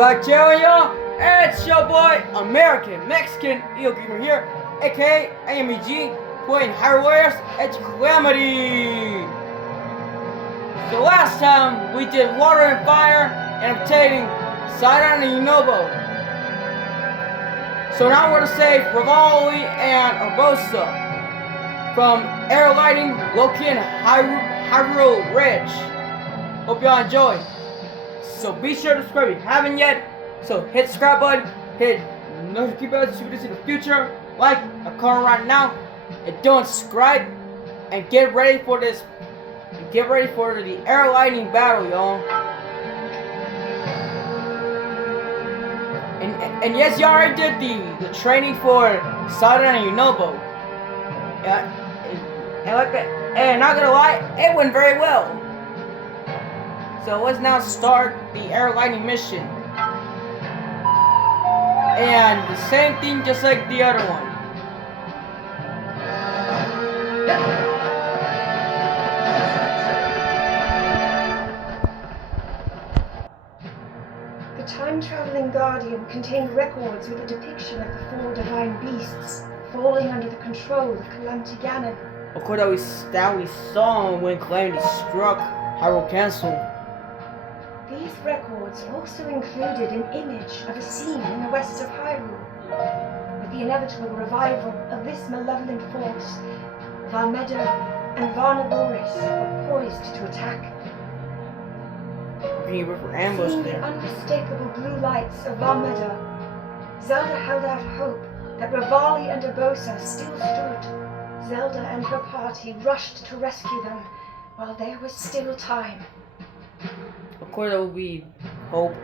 back, y'all. It's your boy, American Mexican Eel Gamer here, aka AMEG, playing Hyrule Warriors Edge of Calamity. So last time we did Water and Fire and obtaining Sidon and Yunobo. So now we're gonna save Revali and Urbosa from Air Lighting, Loki, and Hyrule Ridge. Hope y'all enjoy. So be sure to subscribe if you haven't yet. So hit the subscribe button, hit notification bell so you can see the future, like a comment right now, and don't subscribe. And get ready for this. Get ready for the air lightning battle, y'all. And yes, y'all already did the training for Sidon and Yunobo. Yeah, and like that. And not gonna lie, it went very well. So let's now start the air lightning mission. And the same thing just like the other one. The time-traveling Guardian contained records with a depiction of the four divine beasts falling under the control of Calamity Ganon. Of course, that we saw when Calamity struck Hyrule Castle. These records also included an image of a scene in the west of Hyrule. With the inevitable revival of this malevolent force, Valmeda and Varnaboris were poised to attack. Being for ambush Seeing the there. unmistakable blue lights of Valmeda, Zelda held out hope that Revali and Urbosa still stood. Zelda and her party rushed to rescue them while there was still time. Of course, that would be hope.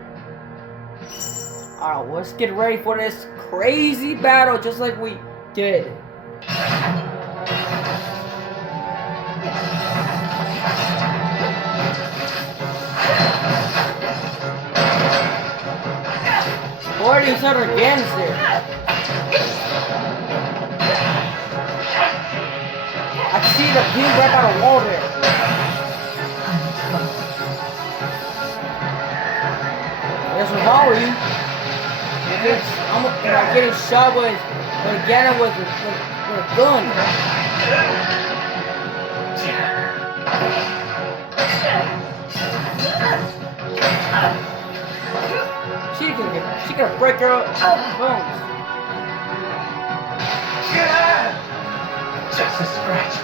Alright, let's get ready for this crazy battle just like we did. Already each other again there. I see the pin right by the wall there. There's Revali. I'm getting shot with Ganon with a gun. She gonna break her bones. Just a scratch.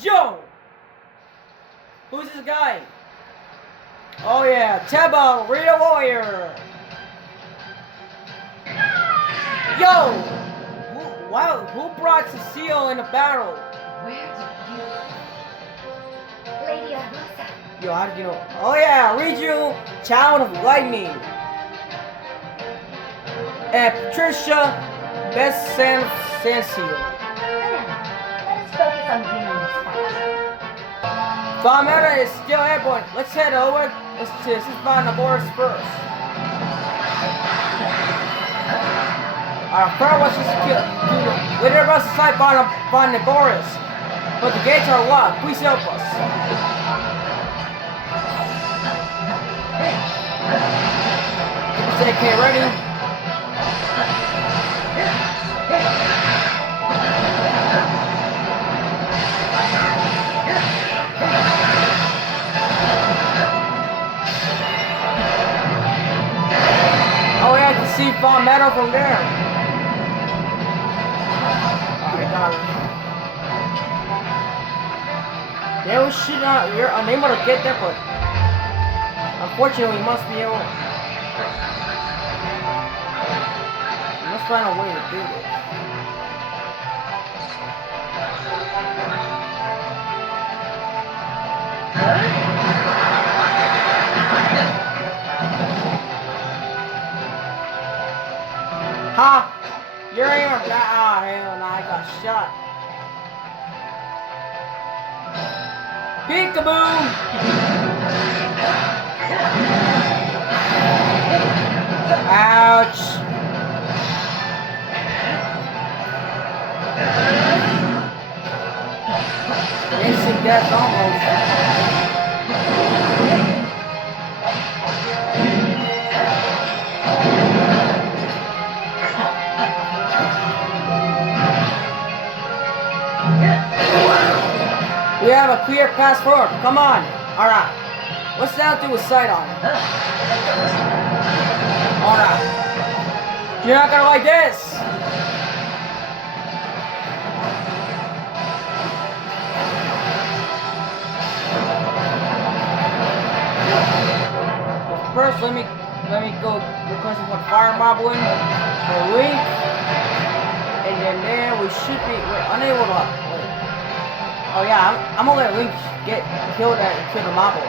Yo! Who's this guy? Oh yeah, Teba, real warrior. Yo! Who brought Cecile in the battle? Where did you... Lady Urbosa. Yo, how did you know? Oh yeah, Riju, Child of Lightning. And Patricia, Best Sansio. Let us focus on winning this fight. Valmeda is still airborne. Let's head over. Let's find the Boris first. Our first was just kill. Later about to fight find the Boris. But the gates are locked. Please help us. Get AK ready. Oh yeah, I can see Valmeda from there. Alright, got it. Yeah, we should not. We're unable to get there, but unfortunately, we must be able. We must find a way to do this. Ha! You're here. Ah, hell no, I got shot. Peekaboo! Ouch. Instant death almost. We have a clear path forward. Come on. Alright. What's that do with sight on? Alright. You're not gonna like this. First, let me go request for fire moblin or link, and then we should be unable to. Wait. Oh yeah, I'm gonna let Link get killed at kill the moblin.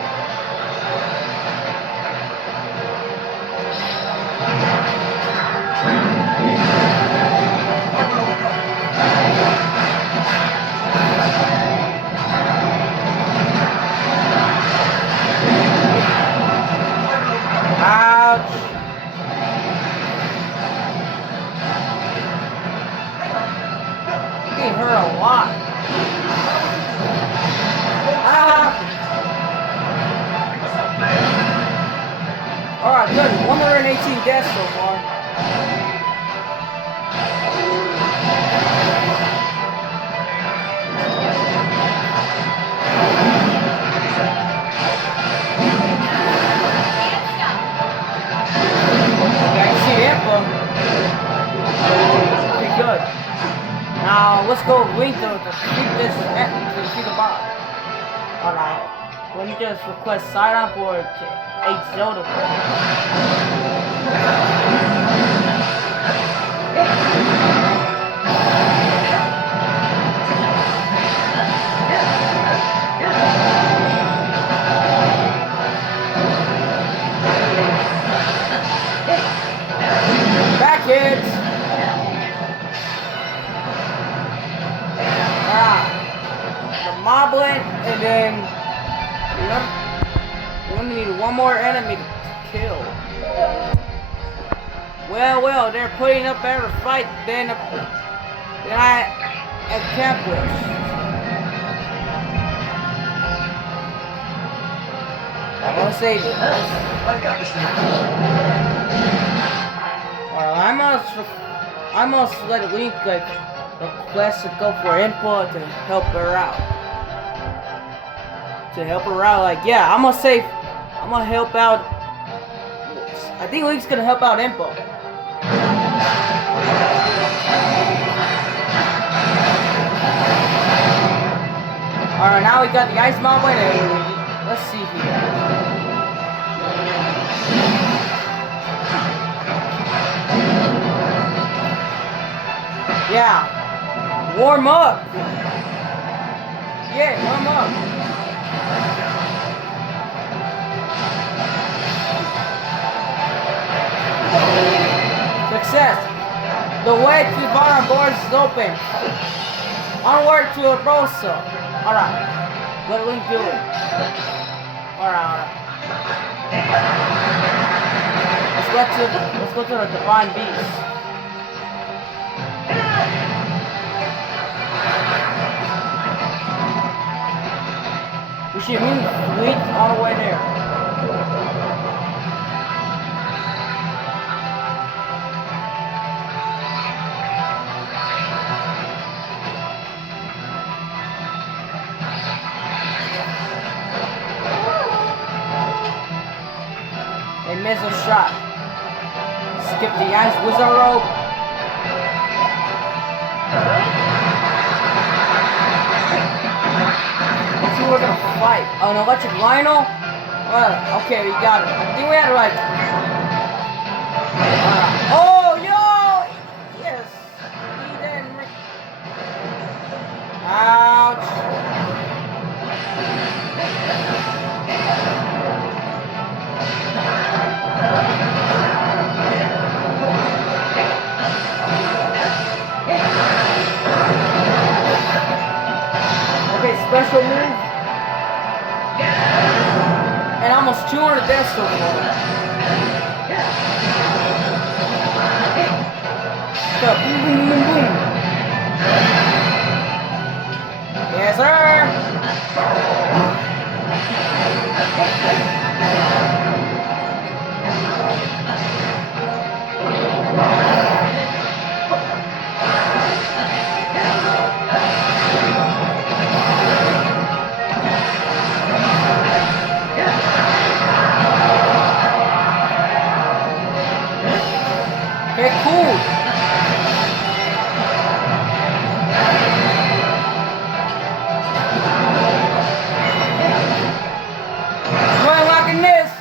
Ouch. Getting hurt a lot. Alright, good. 118 deaths so far. Pretty good. Now let's go link to keep this to see the boss. Alright. Let me just request sign on for 8 Zelda. Back kids. The moblin, and then we only need one more enemy to kill. Well, they're putting up better fight than I accomplished. I'm gonna save it. I got this now. Well, I must let Link request to go for input to help her out. Like, yeah, I'm gonna help out. I think Link's gonna help out Impo. Alright, now we got the Ice Moblin, and let's see here. Yeah. Warm up. Yeah, warm up. Success. The way to Vara boards is open. Onward to Rosa. Alright. Let Link do it. Alright. Let's go to the Divine Beast. We should move Link all the way there. A missile shot. Skip the ice wizard rope. Let's see, we're gonna fight. An electric Lionel? Well, okay, we got it. I think we had like. Oh, yo! Yes! He didn't. Ouch! Okay, special move. And almost 200 deaths so far. Go boom, boom, boom, boom. Yes, sir. Okay, cool. We're unlocking this.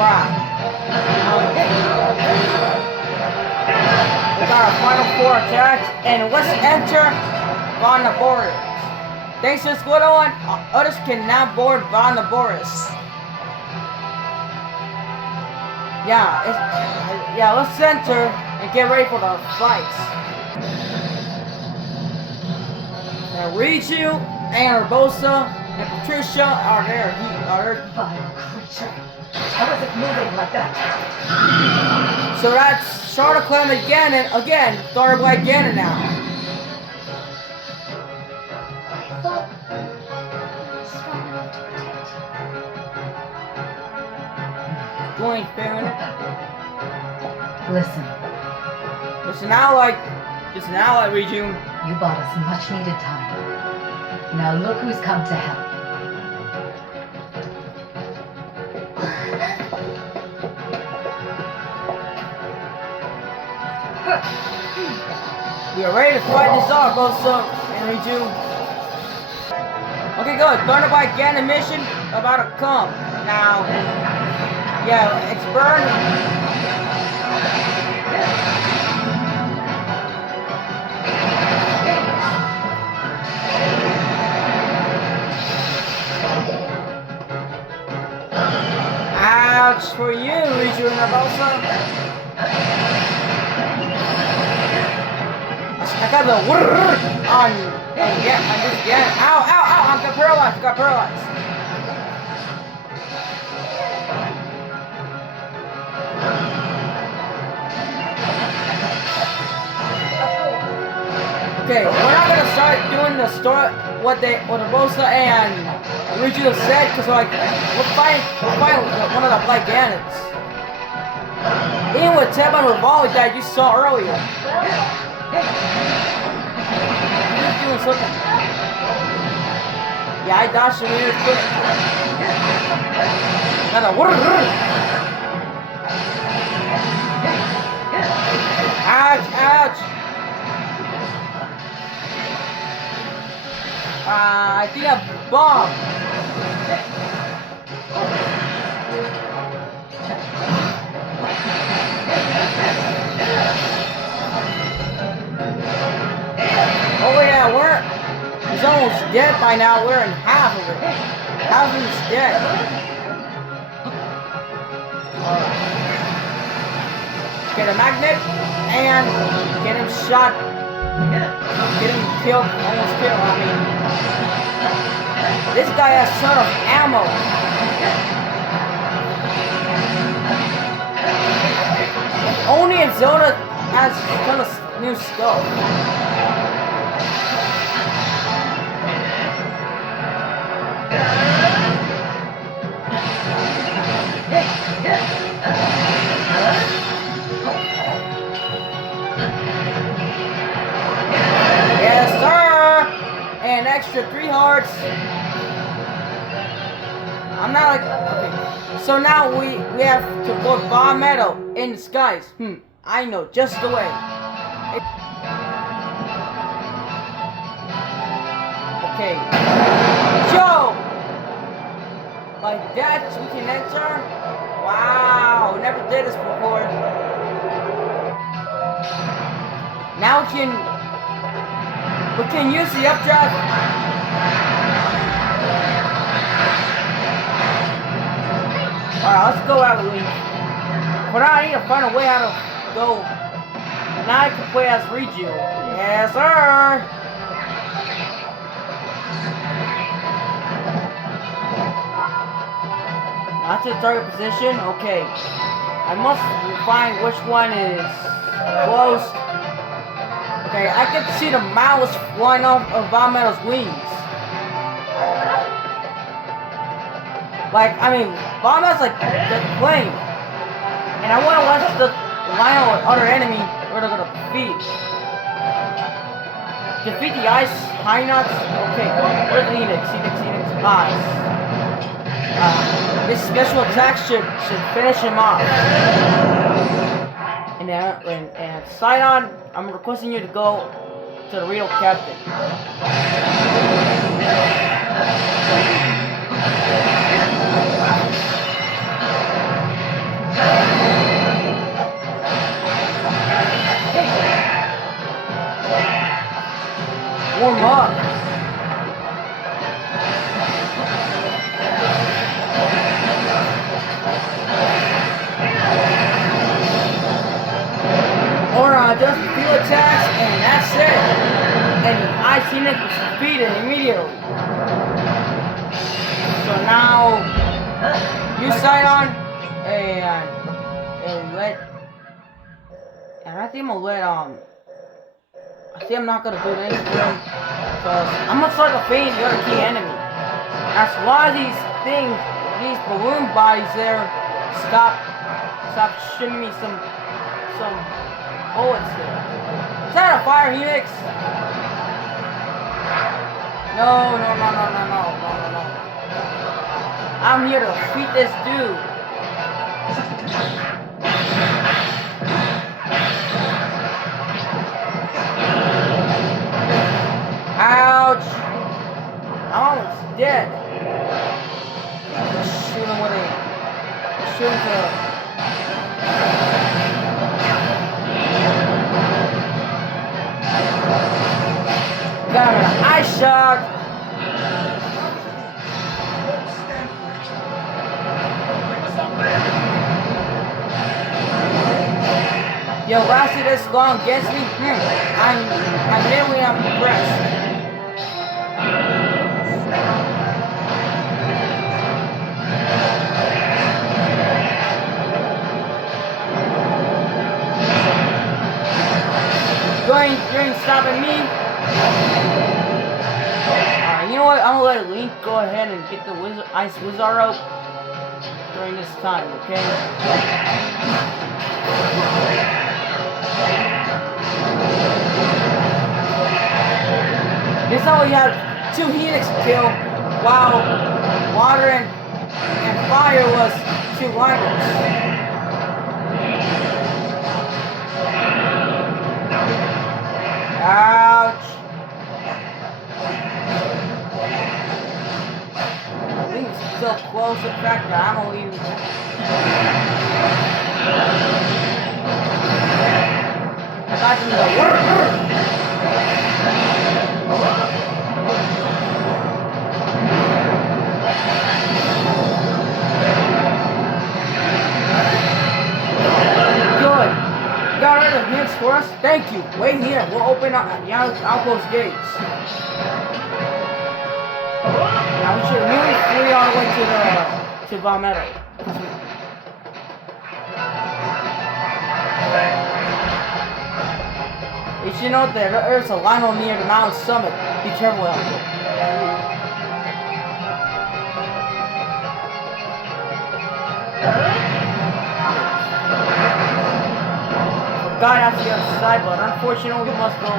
Right. We got our final 4 attacks, and let's enter Vonnaboris. Thanks to this good one, others can now board Vonnaboris. Yeah, let's enter and get ready for the fights. Now Riju and Urbosa and Patricia are there. Vile creature. How is it moving like that? So that's Charlotte Clem again, started by Ganon now. I thought you were strong enough to protect. You ain't fair enough. Listen, Listen out like Riju. you bought us much needed time. Now look who's come to help. We are ready to fight this off, Bosa and Riju. Okay, good. Thunderbite Ganon mission about to come. Now, yeah, it's burned. Ouch for you, Riju and Urbosa. I got the on this again. Ow, I got paralyzed. Okay, we're not gonna start doing the story what Urbosa and Riju said, because we're fighting one of the Black Ganons. Even with Teba and Revali that you saw earlier. He's doing something. Yeah, I dodged him really quick. Ouch! I think a bomb. Oh yeah, he's almost dead by now. We're in half of it. Half of him's dead. Get a magnet and get him shot. Get him killed. Almost killed. I mean, this guy has a ton of ammo. Only in Zelda has a ton of new stuff. Yes, sir! And extra 3 hearts. I'm not like... Okay. So now we have to put bomb metal in the skies. I know just the way. Okay. Joe! Like that we can enter? Wow, never did this before. Now we can use the updraft. Alright, let's go out of the league. For now, I need to find a way how to go. Now I can play as Riju. Yes, sir! Not to the target position? Okay. I must find which one is close. Okay, I can see the mouse flying off of Vomito's wings. Like, I mean, Vomito's like the plane. And I want to watch the Lionel or other enemy we're gonna defeat. Defeat the ice high nuts. Okay, where's the Enix? Enix. This special attack should finish him off. And Sidon, I'm requesting you to go to the real captain. Warm up. Or just a few attacks and that's it. And I see Nick was defeated immediately. So now you Sidon and I think I'm gonna let I think I'm not gonna do anything because I'm gonna start defeating the other key enemy. That's why these things, these balloon bodies there, stop shooting me some bullets there. Is that a fire helix? No. I'm here to defeat this dude. Ouch! I'm almost dead. Shoot him with a... Shoot him to... Got him an ice shot! Yo, lasted this long against me? I'm literally impressed. You ain't stopping me. Alright, you know what? I'm gonna let Link go ahead and get the Ice Wizard during this time, okay? This how we had 2 Helix to kill, while water and fire was 2 rivals. Ouch! Link's so close, in fact, that I'm gonna leave. I got him the Got rid of hints for us? Thank you. Wait here. We'll open up the outpost gates. Now we should really flee our way to Vomito. You should know that there's a Lionel near the mountain summit. Be careful out there. God has to the other side, but unfortunately we must go to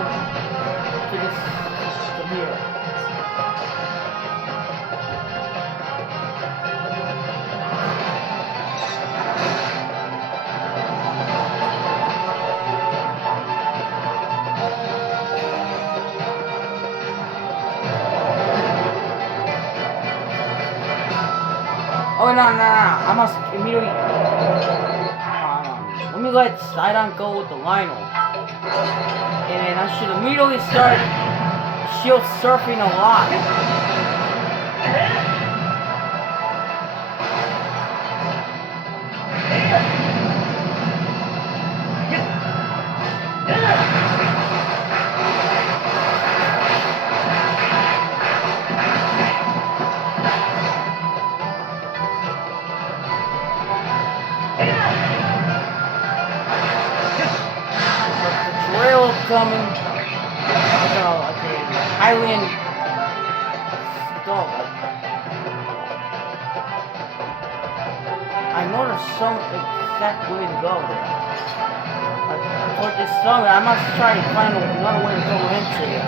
here. Oh no, I must immediately let me let Sidon go with the Lionel. And I should immediately start shield surfing a lot. summon Hylian. I know there's some exact way to go there. For this summon, I must try to find another way to go into it.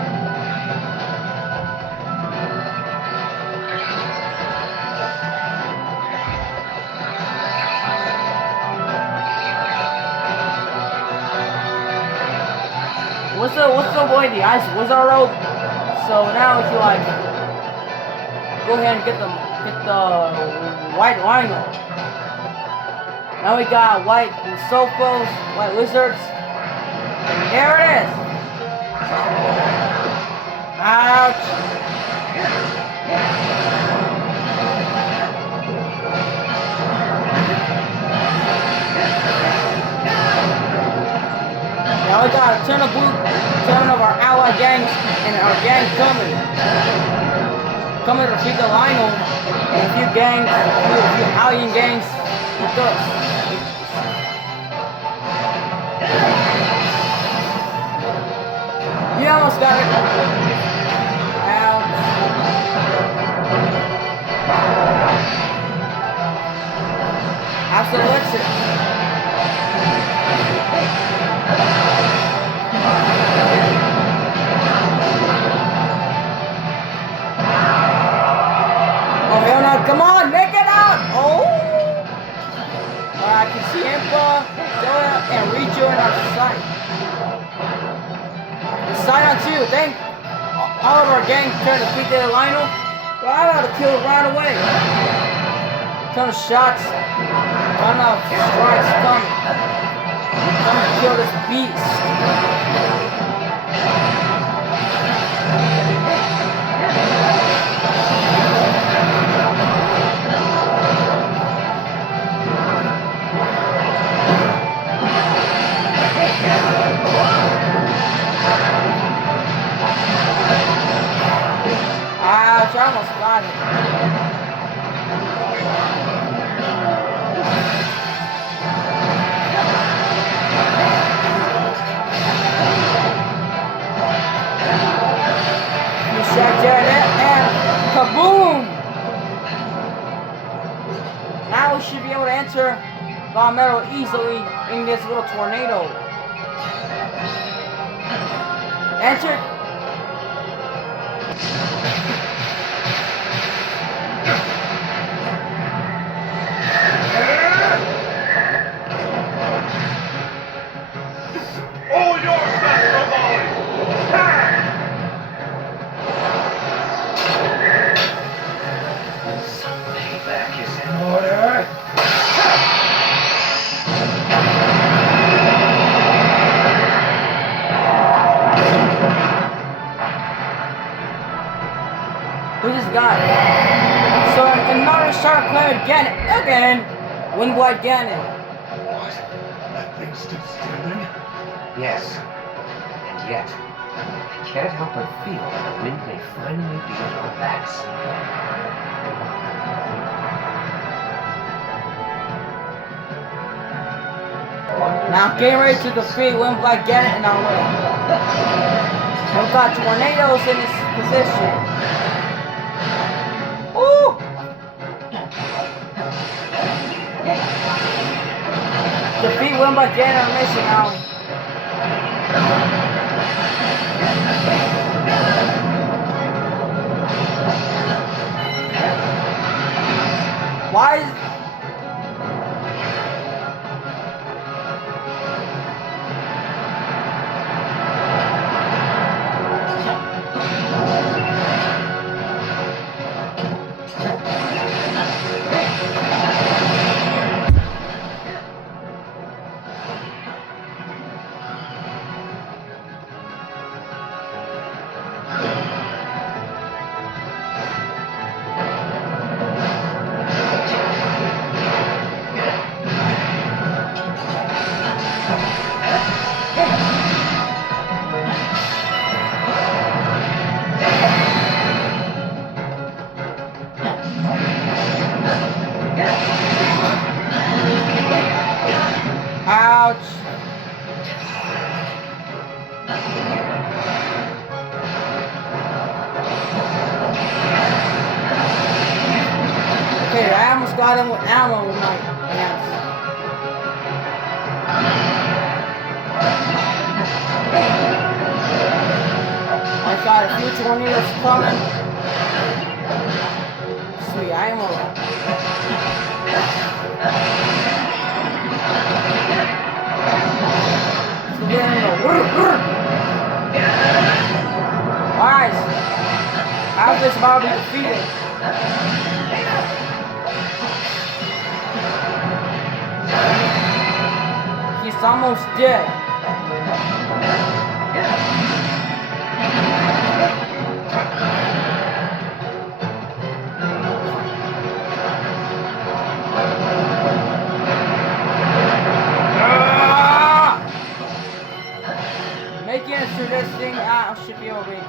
What's the way the Ice Wizard rope? So now if you like go ahead and get the white Rhino. Now we got white Sophos, white lizards. And there it is. Ouch. Now we got a ton of our allied gangs and our gang coming to defeat the Lionel and a few alien gangs with us. You almost got it. Ouch. Absolutely. Come on, make it out! Oh! I can see Impa, Zoya, and rejoin our sight. The sight on two, thank all of our gang trying to defeat the Lionel. Well, I gotta kill it right away. Ton of shots, ton of strikes coming. Time to kill this beast. Ouch, I almost got it. You shot Janet and kaboom! Now we should be able to enter Valmetal easily in this little tornado. Enter. We just got it. So another shark player again, Windblight Ganon. What? That thing's still standing? Yes. And yet, I can't help but feel the wind may finally be on our backs. Now get ready to defeat Windblight Ganon in our way. We've got tornadoes in this position. Ooh! Defeat Windblight Ganon on mission now. Why is supply them with ammo with my hands. I got a future one here that's coming. Sweet ammo. So then alright. How's this about to be defeated? He's almost dead. Making it through this thing, I should be over here.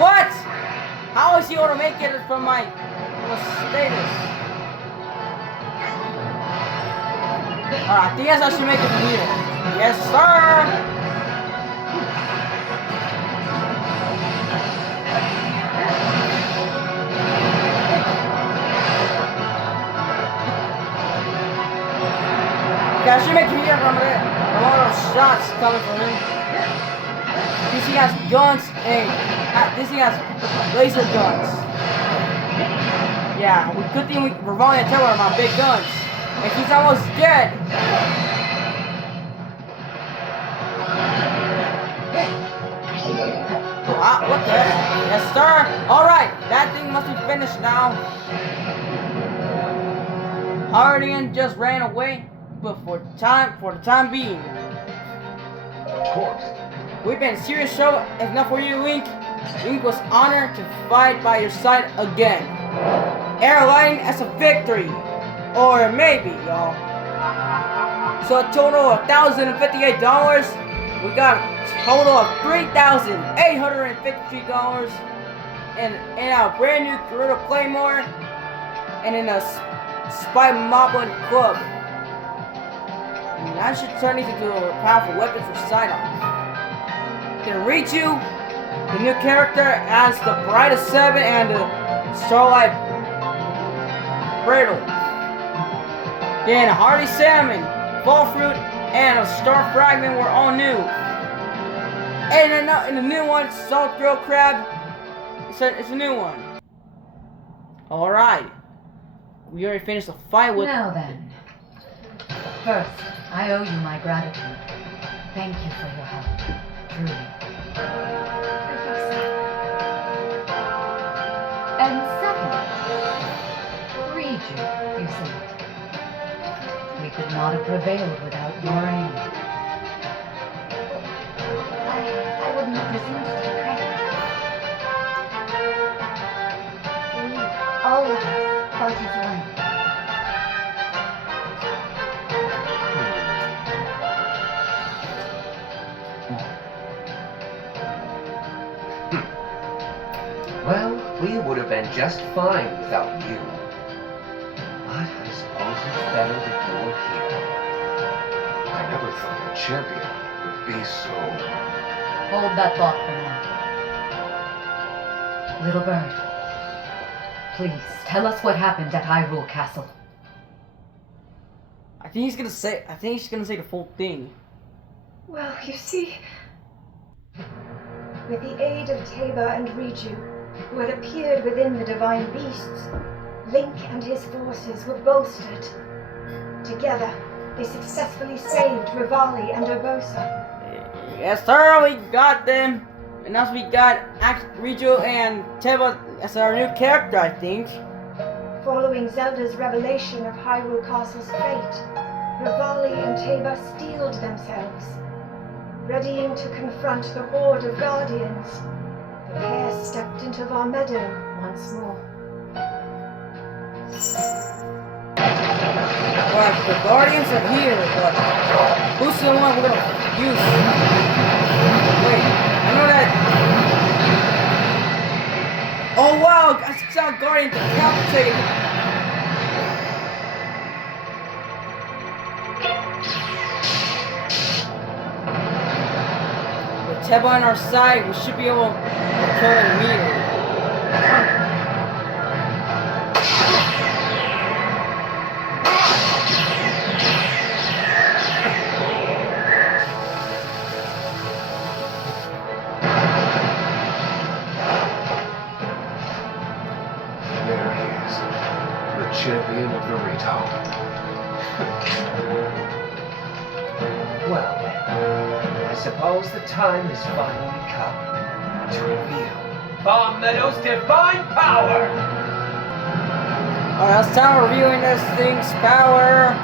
What? How is he able to make it from my status? Alright, I think I should make it from here. Yes, sir! Yeah, I should make it here from it. A lot of shots coming from him. This he has guns and this he has laser guns. Yeah, good thing we're running a terror with my big guns. And he's almost dead. What the heck? Yes, sir. Alright, that thing must be finished now. Hardian just ran away, but for the time being. Of course. We've been a serious show, if not for you, Link. Link was honored to fight by your side again. Airline as a victory. Or maybe, y'all. So a total of $1,058. We got a total of $3,853 in a brand new Gorilla Claymore and in a Spy Moblin Club. And that should turn these into a powerful weapon for Psylocke. Then Richu, the new character, as the Brightest Seven and the Starlight Brittle. Then Hardy Salmon, Ballfruit, and a Star Fragment were all new. And the new one, Salt Grill Crab, it's a new one. Alright. We already finished the fight with... Now then. First, I owe you my gratitude. Thank you for your help. Truly. And second, read you see. We could not have prevailed without your aid. I would not presume to take credit. We, all of us, fought as one. Well, we would have been just fine without you. But I suppose it's better that you're here. I never thought a champion would be so... Hold that thought for now. Little bird, please tell us what happened at Hyrule Castle. I think he's gonna say the full thing. Well, you see, with the aid of Tabor and Riju, who had appeared within the divine beasts, Link and his forces were bolstered. Together, they successfully saved Rivali and Urbosa. Yes, sir, we got them. And also we got Riju and Tabor as our new character, I think. Following Zelda's revelation of Hyrule Castle's fate, Rivali and Tabor steeled themselves, readying to confront the horde of guardians. The pair stepped into Varmeadow once more. Well, the Guardians are here, but who's the one we're gonna use? Wait, I know that. Oh wow, I saw Guardian decapitated. With Teba on our side, we should be able to kill him immediately. guardian of Naruto. Well, I suppose the time has finally come to reveal Bomb Meadow's divine power! Alright, let's start reviewing this thing's power.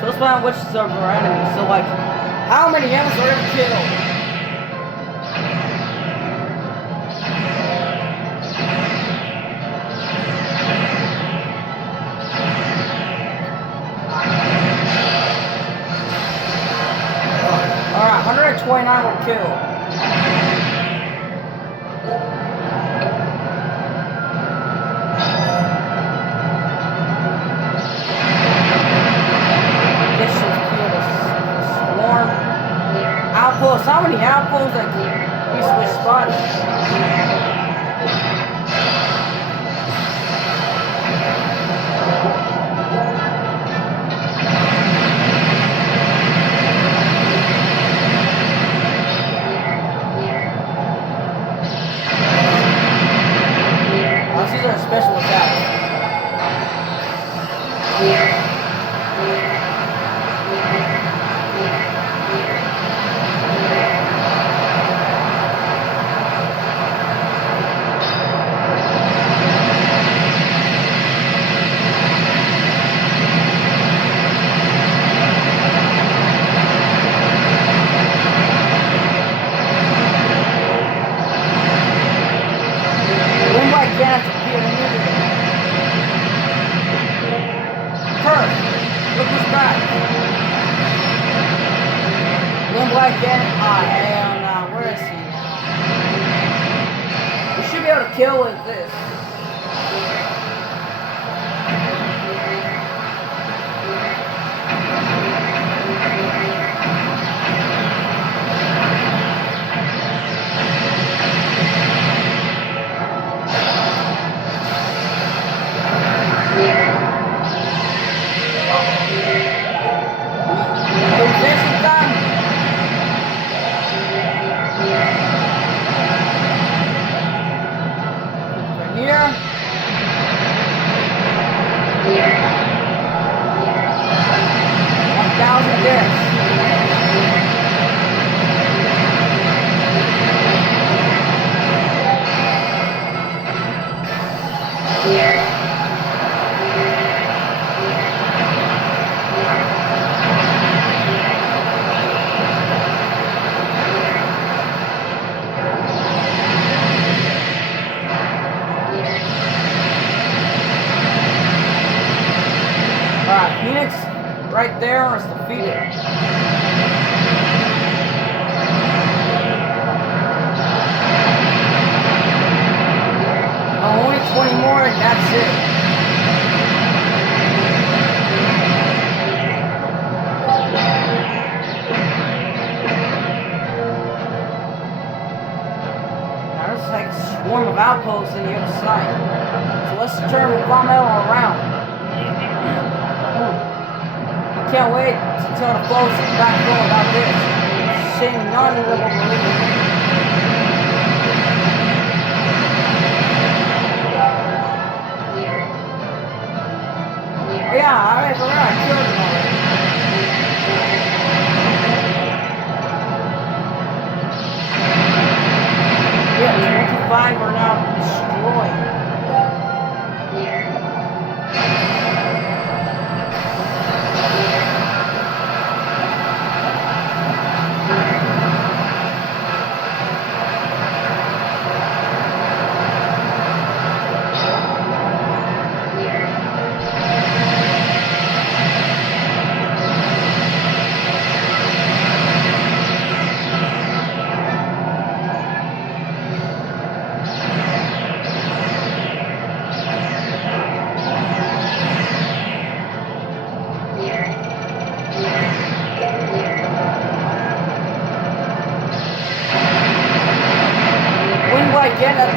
So let's find which is our enemy. So like, how many enemies are ever killed? Alright, 129 were killed. Outposts, how many outposts that we switch spots? Oh, these are special attacks. Kill with this. Phoenix right there is defeated. Oh, only 20 more and that's it. Now there's like a swarm of outposts on the other side. So let's turn Bomb Meadow around. Can't wait to tell the folks back home about this. Shame none of them will believe it. Oh yeah, I forgot I killed him already. Yeah, 25 are now destroyed.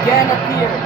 Again appeared.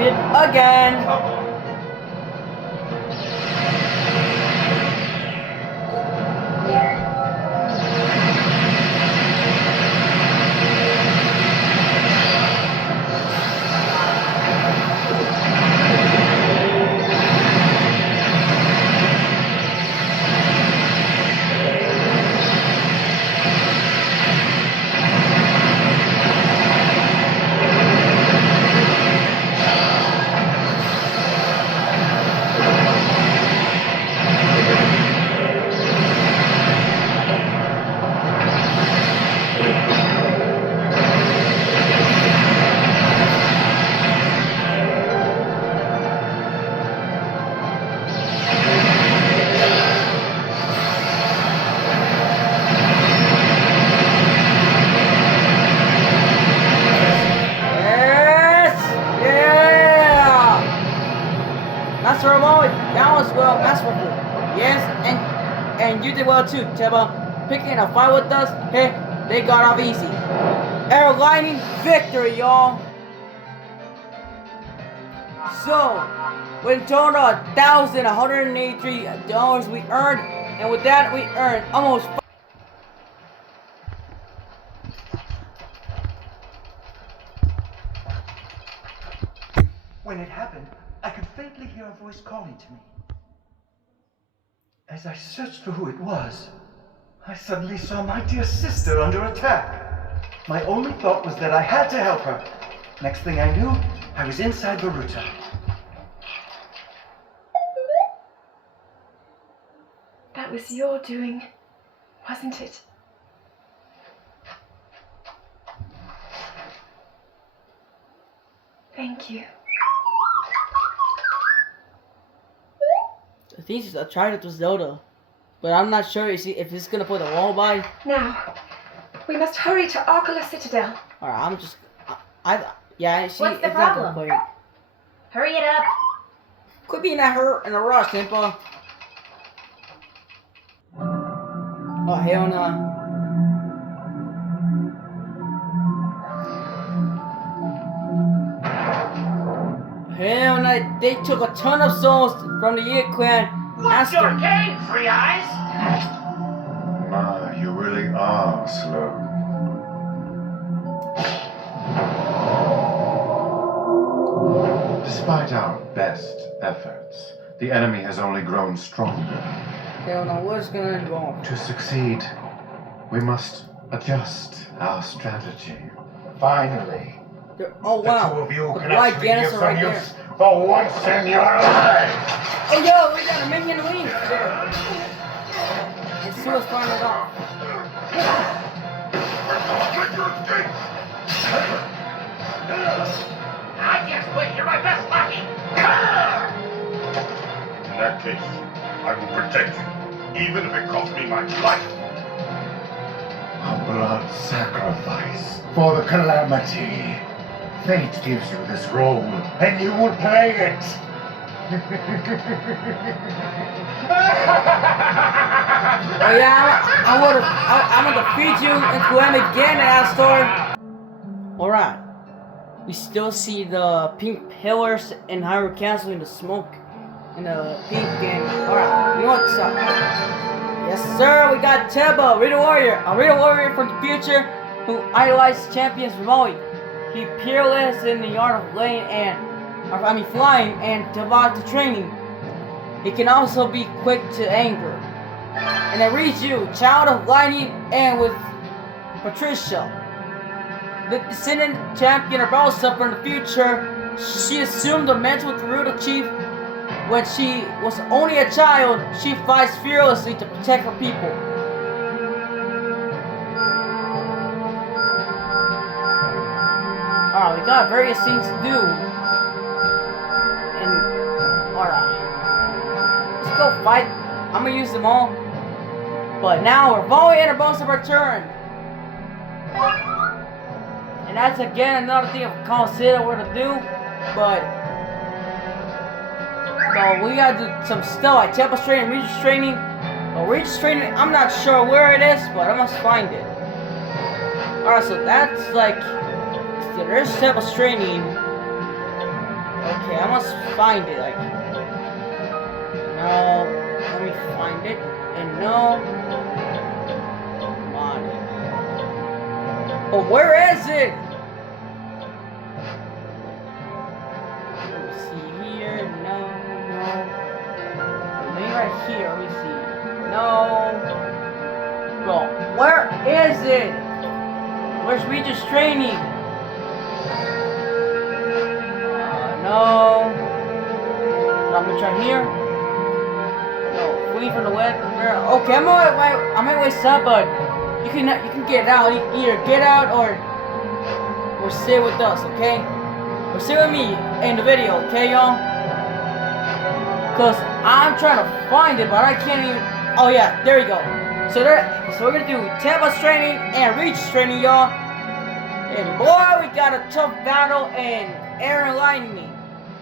champion again. Master Ramon, that was well masterful. Yes, and you did well too, Teba. Picking a fight with us, hey, they got off easy. Arrow Lightning victory, y'all. So, with a total of $1,183 we earned, and with that we earned almost. When it happened, I could faintly hear a voice calling to me. As I searched for who it was, I suddenly saw my dear sister under attack. My only thought was that I had to help her. Next thing I knew, I was inside Baruta. That was your doing, wasn't it? Thank you. I think I tried it with Zelda, but I'm not sure if it's gonna put a wall by. Now, we must hurry to Arkala Citadel. Alright, I'm just, yeah, she. What's the it's not problem? gonna play. Hurry it up. Quit being at her in a rush, Tempa. Oh hell no. Hell no, they took a ton of souls from the Yid clan. What's your game, Three Eyes? Ma, you really are slow. Despite our best efforts, the enemy has only grown stronger. Hell no, what's gonna go on? To succeed, we must adjust our strategy. Finally, Oh wow, the two of you the can Black actually Gannis give are right some there. use for once in your lives. Oh yo, we got a minion in the wings there. And Sua's finding it off. I guess, wait, you're my best lucky. In that case, I will protect you, even if it costs me my life. A blood sacrifice for the calamity. Fate gives you this role, and you will play it. Oh yeah, I'm gonna defeat you and Gwen again in Astor. Alright. We still see the pink pillars in Hyrule Castle in the smoke. In the pink game. Alright, you know what's up? Yes sir, we got Teba, a real warrior from the future who idolizes champions Rimoy. He peerless in the art of flying and devout to training. He can also be quick to anger. And I read you, Child of Lightning, and with Patricia, the descendant champion of Elsa from the future. She assumed the mantle of Gerudo Chief when she was only a child. She fights fearlessly to protect her people. Alright, we got various things to do. And alright. Let's go fight. I'm gonna use them all. But now Ravoy and Urbosa return. And that's again another thing of consider what to do. But so we gotta do some stuff like Tempest training, Regis training. But Regis training, I'm not sure where it is, but I must find it. Alright, so that's like there's Tempest training. Okay, I must find it. Like, no, let me find it. And no, come on. Oh, where is it? Let me see here. No. Maybe right here. Let me see. No. Bro, where is it? Where's Regis training? No. I'm gonna try here. No, flee from the web. Okay, I'm gonna wait up, but you can get out. Either get out or stay with us, okay? Or stay with me in the video, okay, y'all? Cause I'm trying to find it, but I can't even. Oh yeah, there you go. So we're gonna do Tempest training and Reach training, y'all. And boy, we got a tough battle and Aaron Lightning.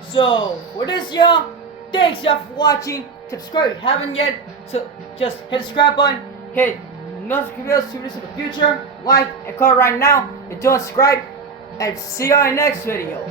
So for this, y'all, thanks y'all for watching. Subscribe if you haven't yet. So just hit the subscribe button, hit notifications to this in the future, like and comment right now, and don't subscribe. And see y'all in the next video.